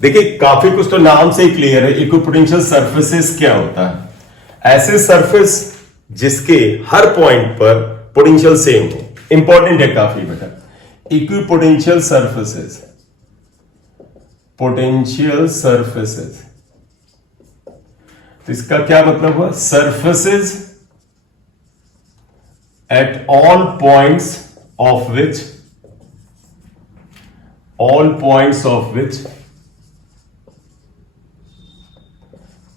देखिए काफी कुछ तो नाम से ही क्लियर है। इक्विपोटेंशियल सरफेसेस क्या होता है? ऐसे सरफेस जिसके हर पॉइंट पर पोटेंशियल सेम हो। इंपॉर्टेंट है काफी बेटा। इक्विपोटेंशियल सरफेसेस, पोटेंशियल सरफेसेस, तो इसका क्या मतलब हुआ? Surfaces at all points of which, all points of which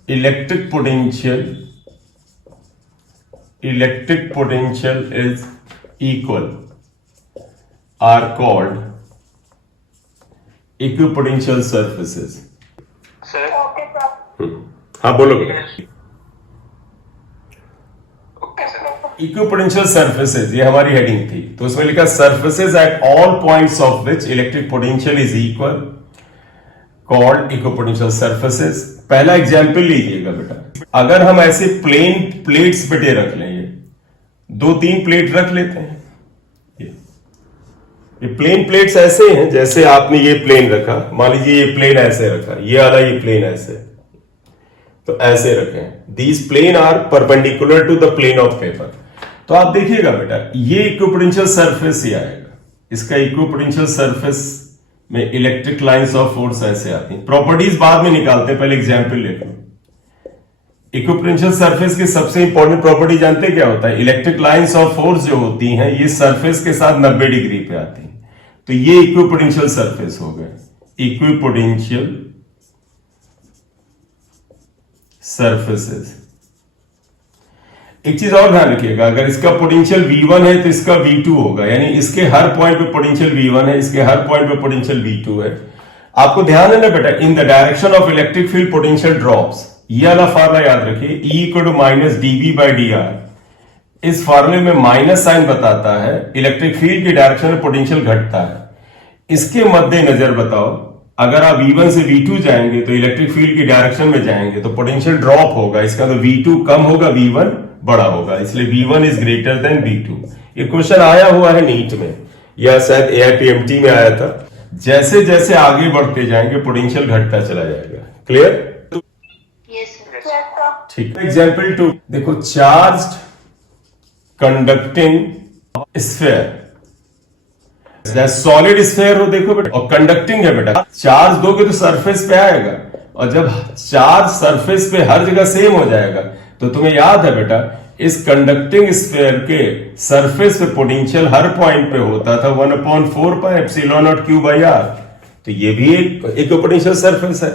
electric potential is equal are called equipotential surfaces. Sir okay sir. हाँ बोलो बेटा। ओके सर इक्विपोटेंशियल सरफेसेस, ये हमारी हेडिंग थी, तो उसमें लिखा surfaces at all points of which electric potential is equal called equipotential surfaces. पहला एग्जांपल लीजिएगा बेटा। अगर हम ऐसे प्लेन प्लेट्स बेटे रख लें, ये 2-3 प्लेट रख लेते हैं। ये प्लेन प्लेट्स ऐसे हैं जैसे आपने ये प्लेन रखा, मान लीजिए ये प्लेन ऐसे रखा, ये वाला ये प्लेन ऐसे, तो ऐसे रखें। These plane are perpendicular to the plane of paper. तो आप देखिएगा बेटा, ये इक्विपोटेंशियल सरफेस ही आएगा। इसका इक्विपोटेंशियल सरफेस में इलेक्ट्रिक लाइंस ऑफ फोर्स ऐसे आती हैं। प्रॉपर्टीज बाद में निकालते हैं, पहले एग्जांपल ले लो। इक्विपोटेंशियल सरफेस की सबसे इंपॉर्टेंट प्रॉपर्टी जानते क्या होता है? इलेक्ट्रिक लाइंस ऑफ फोर्स जो होती हैं ये सरफेस के साथ 90 डिग्री पे आती हैं। तो ये इक्विपोटेंशियल सरफेस हो गए, इक्विपोटेंशियल सरफेसेस। एक चीज और ध्यान रखिएगा, अगर इसका पोटेंशियल V1 है तो इसका V2 होगा, यानी इसके हर पॉइंट पे पोटेंशियल V1 है, इसके हर पॉइंट पे पोटेंशियल V2 है। आपको ध्यान है ना बेटा, in the direction of electric field potential drops, ये वाला फार्मूला याद रखिए, E -dV/dr। इस फार्मूले में माइनस साइन बताता है इलेक्ट्रिक फील्ड की डायरेक्शन में पोटेंशियल घटता है। इसके मद्देनजर बताओ, अगर आप V1 से V2 जाएंगे तो इलेक्ट्रिक फील्ड की डायरेक्शन में जाएंगे तो पोटेंशियल ड्रॉप होगा, इसका तो V2 कम होगा, V1 बड़ा होगा, इसलिए V1 is greater than V2। ये क्वेश्चन आया हुआ है नीट में या शायद AIPMT में आया था। जैसे जैसे आगे बढ़ते जाएंगे पोटेंशियल घटता चला जाएगा। क्लियर? Yes sir. ठीक है। एग्जाम्पल 2 देखो, charged conducting sphere, solid sphere हो देखो बेटा, और कंडक्टिंग है बेटा। चार्ज दोगे तो सरफेस पे आएगा, और जब चार्ज सरफेस पे हर जगह सेम हो जाएगा तो तुम्हें याद है बेटा, इस कंडक्टिंग स्फीयर के सरफेस पे पोटेंशियल हर पॉइंट पे होता था 1/4 पाई एप्सिलॉन नॉट Q/r। तो ये भी एक इक्विपोटेंशियल सरफेस है।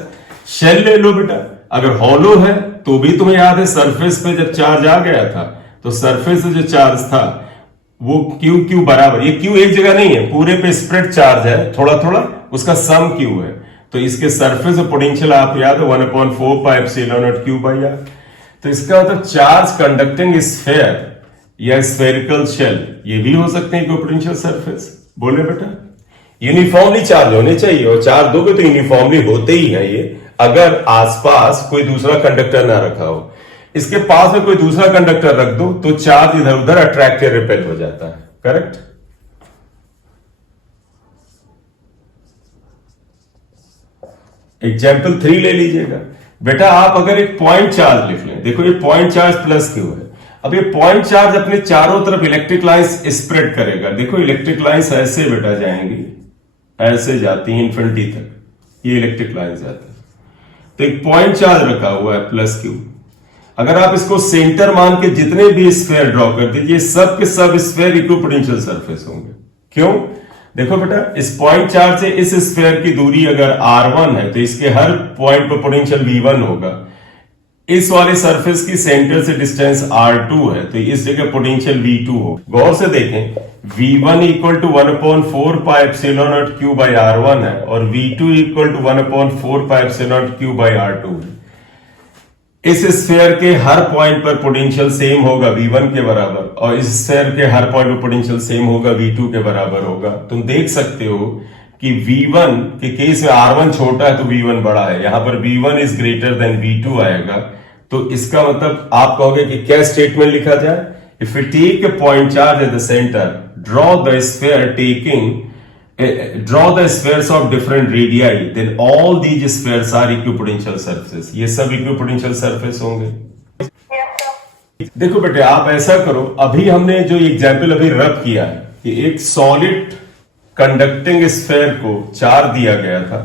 शेल ले लो बेटा, अगर हॉलो है तो भी तुम्हें याद है सरफेस पे जब चार्ज आ गया था तो सरफेस से जो चार्ज था वो Q बराबर, ये Q एक जगह नहीं है, पूरे पे स्प्रेड चार्ज है, थोड़ा थोड़ा उसका सम Q है। तो इसके सरफेस पे पोटेंशियल आप याद है 1/4 पाई एप्सिलॉन नॉट Q/r। तो इसका मतलब चार्ज कंडक्टिंग स्फीयर या स्फेरिकल शेल, ये भी हो सकते हैं इक्विपोटेंशियल सरफेस। बोले बेटा, यूनिफॉर्मली चार्ज होने चाहिए, और चार्ज दोगे तो यूनिफॉर्मली होते ही है ये, अगर आसपास कोई दूसरा कंडक्टर ना रखा हो। इसके पास में कोई दूसरा कंडक्टर रख दो तो चार्ज इधर उधर अट्रैक्ट या रिपेल हो जाता है। करेक्ट? एग्जाम्पल 3 ले लीजिएगा बेटा। आप अगर एक पॉइंट चार्ज लिख लें, देखो ये पॉइंट चार्ज प्लस Q है। अब ये पॉइंट चार्ज अपने चारों तरफ इलेक्ट्रिक लाइंस स्प्रेड करेगा। देखो इलेक्ट्रिक लाइंस ऐसे बेटा जाएंगी, ऐसे जाती हैं इन्फिनिटी तक, ये इलेक्ट्रिक लाइंस जाती है। तो एक पॉइंट चार्ज रखा हुआ है प्लस Q। अगर आप इसको सेंटर मान के जितने भी स्फीयर ड्रॉ कर दीजिए, सब के सब स्फीयर इक्विपोटेंशियल सरफेस होंगे। क्यों? देखो बेटा, इस पॉइंट चार्ज से इस स्फीयर की दूरी अगर R1 है तो इसके हर पॉइंट पर पोटेंशियल V1 होगा। इस वाले सरफेस की सेंटर से डिस्टेंस R2 है तो इस जगह पोटेंशियल V2 हो। गौर से देखें, V1 = 1/4 pi epsilon not Q/r1 है, और V2 = 1/4 pi epsilon not Q/r2 है। इस स्फीयर के हर पॉइंट पर पोटेंशियल सेम होगा V1 के बराबर, और इस स्फीयर के हर पॉइंट पर पोटेंशियल सेम होगा V2 के बराबर होगा। तुम देख सकते हो कि V1 के केस में R1 छोटा है तो V1 बड़ा है, यहां पर V1 is greater than V2 आएगा। तो इसका मतलब आप कहोगे कि क्या स्टेटमेंट लिखा जाए? If you take a point charge at the centre, draw the sphere taking draw the spheres of different radii, then all these spheres are equipotential surfaces. ये सब equipotential surface होंगे। Yes, sir. देखो बेटे, आप ऐसा करो, अभी हमने जो एग्जाम्पल अभी रब किया है कि एक सॉलिड कंडक्टिंग स्फेयर को चार्ज दिया गया था,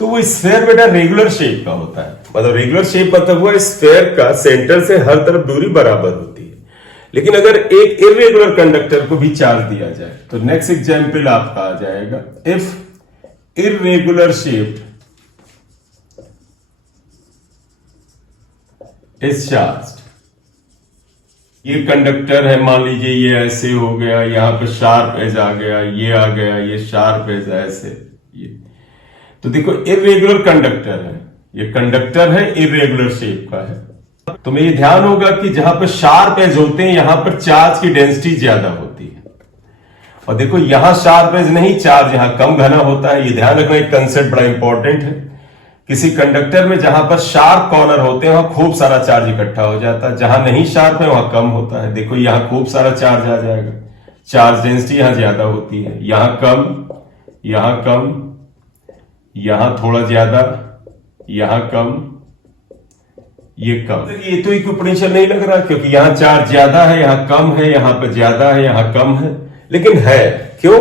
तो वो स्फेयर बेटा रेगुलर शेप का होता है। मतलब रेगुलर शेप मतलब वो स्फेयर का सेंटर से हर तरफ दूरी बराबर होती है। लेकिन अगर एक इरेगुलर कंडक्टर को भी चार्ज दिया जाए, तो नेक्स्ट एग्जाम्पल आपका आ जाएगा, if irregular shape is charged. ये कंडक्टर है, मान लीजिए ये ऐसे हो गया, यहां पे शार्प एज आ गया, ये शार्प एज ऐसे, ये तो देखो इरेगुलर कंडक्टर है, ये कंडक्टर है, इरेगुलर शेप का है। तुम्हें ये ध्यान होगा कि जहां पर शार्प एज होते हैं यहां पर चार्ज की डेंसिटी ज्यादा होती है, और देखो यहां शार्प एज नहीं, चार्ज यहां कम घना होता है। ये ध्यान रखना, एक कंसेप्ट बड़ा इंपॉर्टेंट है। किसी कंडक्टर में जहां पर शार्प कॉर्नर होते हैं वहां खूब सारा चार्ज इकट्ठा हो जाता है, जहां नहीं शार्प है वहां कम होता है। देखो यहां खूब सारा चार्ज आ जाएगा, चार्ज डेंसिटी यहां ज्यादा होती है, यहां कम, यहां थोड़ा ज्यादा, यहां कम, ये कम। ये तो इक्विपोटेंशियल नहीं लग रहा, क्योंकि यहां चार्ज ज्यादा है, यहां कम है, यहां पर ज्यादा है, यहां कम है, लेकिन है। क्यों?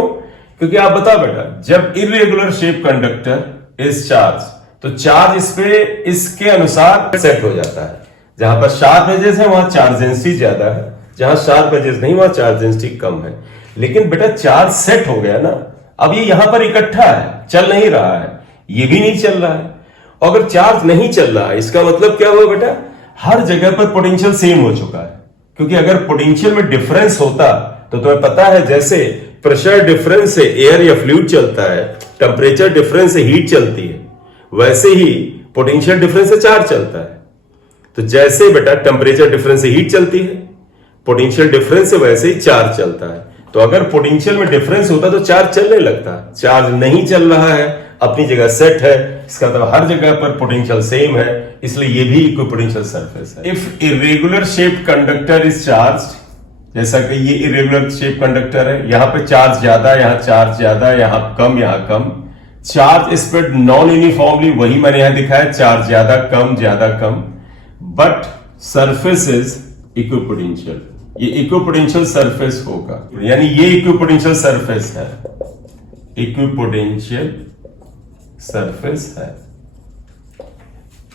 क्योंकि आप बताओ बेटा, जब irregular shape conductor is charge, तो चार्ज इस पे इसके अनुसार सेट हो जाता है। जहां पर शार्प एजेस है वहां चार्ज डेंसिटी ज्यादा है, जहां शार्प एजेस नहीं वहां चार्ज डेंसिटी कम है। लेकिन बेटा चार्ज सेट हो गया ना, अब ये यहां पर इकट्ठा है, चल नहीं रहा है, ये भी नहीं चल रहा है। अगर चार्ज नहीं चल रहा है, इसका मतलब क्या हुआ बेटा, हर जगह पर पोटेंशियल सेम हो चुका है। क्योंकि अगर पोटेंशियल में डिफरेंस होता तो तुम्हें पता है, जैसे प्रेशर डिफरेंस से एयर या फ्लूइड चलता है, टेम्परेचर डिफरेंस से हीट चलती है, वैसे ही पोटेंशियल डिफरेंस से चार्ज चलता है। तो जैसे बेटा टेम्परेचर डिफरेंस से हीट चलती है, पोटेंशियल डिफरेंस से वैसे ही चार्ज चलता है। तो अगर पोटेंशियल में डिफरेंस होता तो चार्ज चलने लगता, चार्ज नहीं चल रहा है, अपनी जगह सेट है, इसका मतलब हर जगह पर पोटेंशियल सेम है, इसलिए ये भी इक्विपोटेंशियल सरफेस है। If irregular shape conductor is charged, जैसा कि ये इरेगुलर शेप कंडक्टर है, यहां पे चार्ज ज्यादा है, यहां चार्ज ज्यादा है, यहां कम, यहां कम, चार्ज स्प्रेड नॉन यूनिफॉर्मली, वही मैंने यहां दिखाया, चार्ज ज्यादा कम, बट सरफेस इज इक्विपोटेंशियल। ये इक्विपोटेंशियल सरफेस होगा, यानी ये इक्विपोटेंशियल सरफेस है, इक्विपोटेंशियल सरफेस है।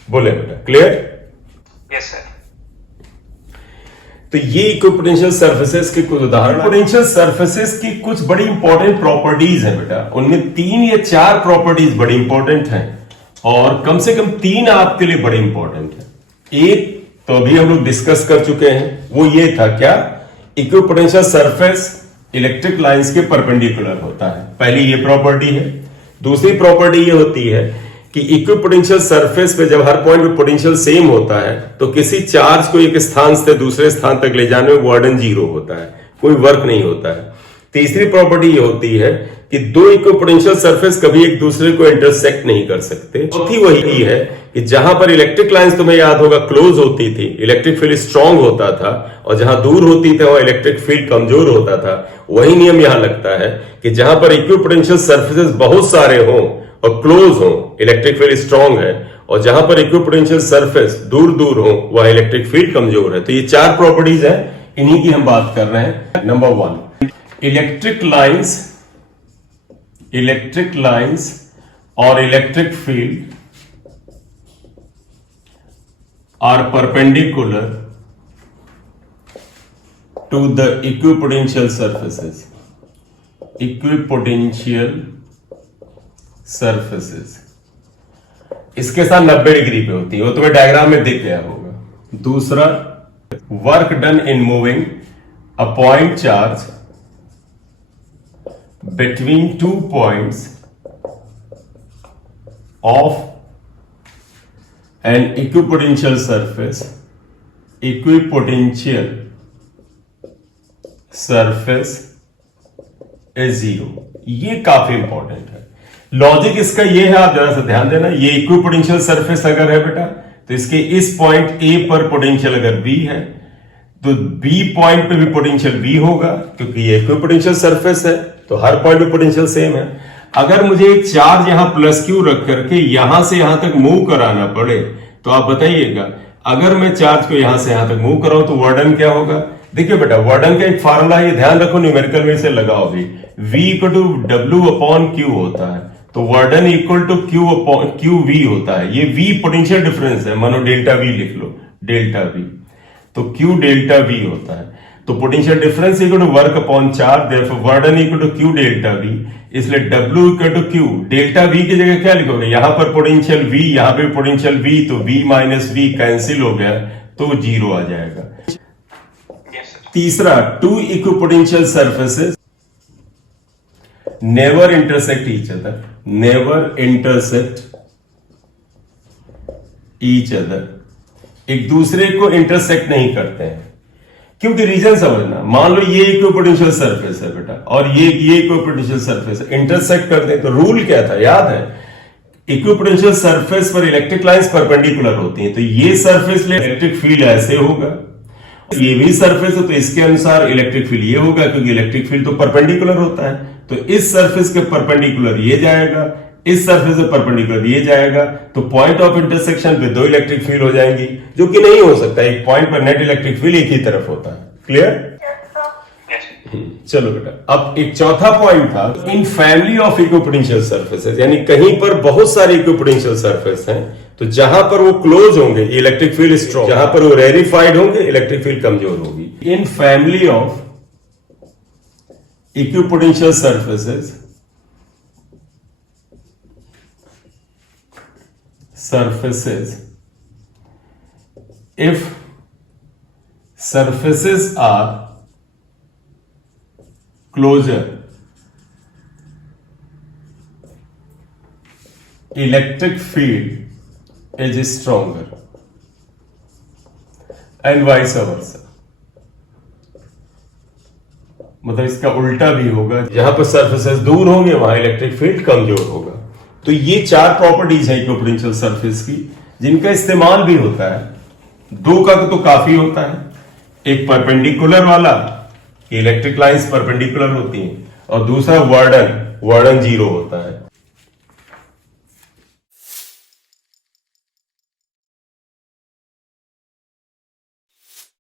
बोले बेटा, क्लियर? Yes sir. तो ये इक्विपोटेंशियल सरफेसेस के कुछ उदाहरण। पोटेंशियल सरफेसेस की कुछ बड़ी इंपॉर्टेंट प्रॉपर्टीज हैं बेटा, उनमें 3 या 4 प्रॉपर्टीज बड़ी इंपॉर्टेंट हैं, और कम से कम 3 आपके लिए बड़ी इंपॉर्टेंट है। एक तो अभी हम लोग डिस्कस कर चुके हैं, वो ये था क्या, इक्विपोटेंशियल सरफेस इलेक्ट्रिक लाइंस के परपेंडिकुलर होता है, पहली ये प्रॉपर्टी है। दूसरी प्रॉपर्टी ये होती है कि इक्विपोटेंशियल सरफेस पे जब हर पॉइंट पे पोटेंशियल सेम होता है, तो किसी चार्ज को एक स्थान से दूसरे स्थान तक ले जाने में बर्डन 0 होता है, कोई वर्क नहीं होता है। तीसरी प्रॉपर्टी ये होती है कि 2 इक्विपोटेंशियल सरफेस कभी एक दूसरे को इंटरसेक्ट नहीं कर सकते। चौथी वही है कि जहां पर इलेक्ट्रिक लाइंस, तुम्हें याद होगा, क्लोज होती थी, इलेक्ट्रिक फील्ड स्ट्रांग होता था, और जहां दूर होती थी वहां इलेक्ट्रिक फील्ड कमजोर होता था। वही नियम यहां लगता है कि जहां पर इक्विपोटेंशियल सरफेसेस बहुत सारे हों और क्लोज हो, इलेक्ट्रिक फील्ड स्ट्रांग है, और जहां पर इक्विपोटेंशियल सरफेस दूर दूर हो, वह इलेक्ट्रिक फील्ड कमजोर है। तो ये 4 प्रॉपर्टीज है, इन्हीं की हम बात कर रहे हैं। नंबर 1, इलेक्ट्रिक लाइंस और electric field are perpendicular to the equipotential surfaces. Equipotential surfaces इसके साथ 90 डिग्री पे होती है, वो तुम्हें डायग्राम में दिख गया होगा। दूसरा, work done in moving a point charge between 2 points of an equipotential surface is 0। ये काफी इंपॉर्टेंट है। लॉजिक इसका ये है, आप जरा सा ध्यान देना, ये इक्विपोटेंशियल सरफेस अगर है बेटा, तो इसके इस पॉइंट A पर पोटेंशियल अगर B है, तो B पॉइंट पे भी पोटेंशियल B होगा, क्योंकि ये इक्विपोटेंशियल सरफेस है। तो हर पॉइंट पे पोटेंशियल सेम है। अगर मुझे एक चार्ज यहां प्लस क्यू रख करके यहां से यहां तक मूव कराना पड़े तो आप बताइएगा, अगर मैं चार्ज को यहां से यहां तक मूव कराऊं तो वर्डन क्या होगा? देखिए बेटा, वर्डन का एक फार्मूला है, ध्यान रखो, न्यूमेरिकल में से लगाओ भी। V equal to W upon Q होता है, तो वर्डन equal to Q upon Q V होता है। ये V पोटेंशियल डिफरेंस है, मानो डेल्टा V लिख लो, डेल्टा V, तो Q डेल्टा V होता है। तो potential difference equal to work upon charge, therefore work done equal to Q delta V, इसलिए W equal to Q delta V की जगह क्या लिखोगे? यहां पर पोटेंशियल V, यहां पे पोटेंशियल V, तो V माइनस V कैंसिल हो गया तो 0 आ जाएगा। Yes, sir. तीसरा, two equipotential surfaces never intersect each other, never intersect each other, एक दूसरे को इंटरसेक्ट नहीं करते हैं। क्योंकि रीजन समझना, मान लो ये इक्विपोटेंशियल सरफेस है बेटा और ये इक्विपोटेंशियल सरफेस है, इंटरसेक्ट कर दे तो रूल क्या था याद है? इक्विपोटेंशियल सरफेस पर इलेक्ट्रिक लाइंस परपेंडिकुलर होती हैं, तो ये सरफेस ले इलेक्ट्रिक फील्ड ऐसे होगा, ये भी सरफेस है तो इसके अनुसार इलेक्ट्रिक फील्ड ये होगा, क्योंकि इलेक्ट्रिक फील्ड तो परपेंडिकुलर होता है। तो इस सरफेस के परपेंडिकुलर ये जाएगा, इस सरफेस के परपेंडिकुलर ये जाएगा, तो पॉइंट ऑफ इंटरसेक्शन पे दो इलेक्ट्रिक फील्ड हो जाएंगी, जो कि नहीं हो सकता, एक पॉइंट पर नेट इलेक्ट्रिक फील्ड एक ही तरफ होता है। Clear? Yes, sir. Yes, sir. चलो बेटा, अब एक चौथा पॉइंट था, in family of equipotential surfaces, यानी कहीं पर बहुत सारे इक्विपोटेंशियल सरफेस हैं, तो जहां पर वो क्लोज होंगे इलेक्ट्रिक फील्ड स्ट्रॉन्ग, जहां पर वो रेरिफाइड होंगे इलेक्ट्रिक फील्ड कमजोर होगी। In family of equipotential surfaces, if surfaces are closer, electric field is stronger and vice versa। मतलब इसका उल्टा भी होगा, जहां पर सरफेसेस दूर होंगे वहां इलेक्ट्रिक फील्ड कमजोर होगा। तो ये चार प्रॉपर्टीज है इक्विपोटेंशियल सरफेस की, जिनका इस्तेमाल भी होता है। दो का तो काफी होता है, एक परपेंडिकुलर वाला, इलेक्ट्रिक लाइंस परपेंडिकुलर होती हैं, और दूसरा वर्डन 0 होता है।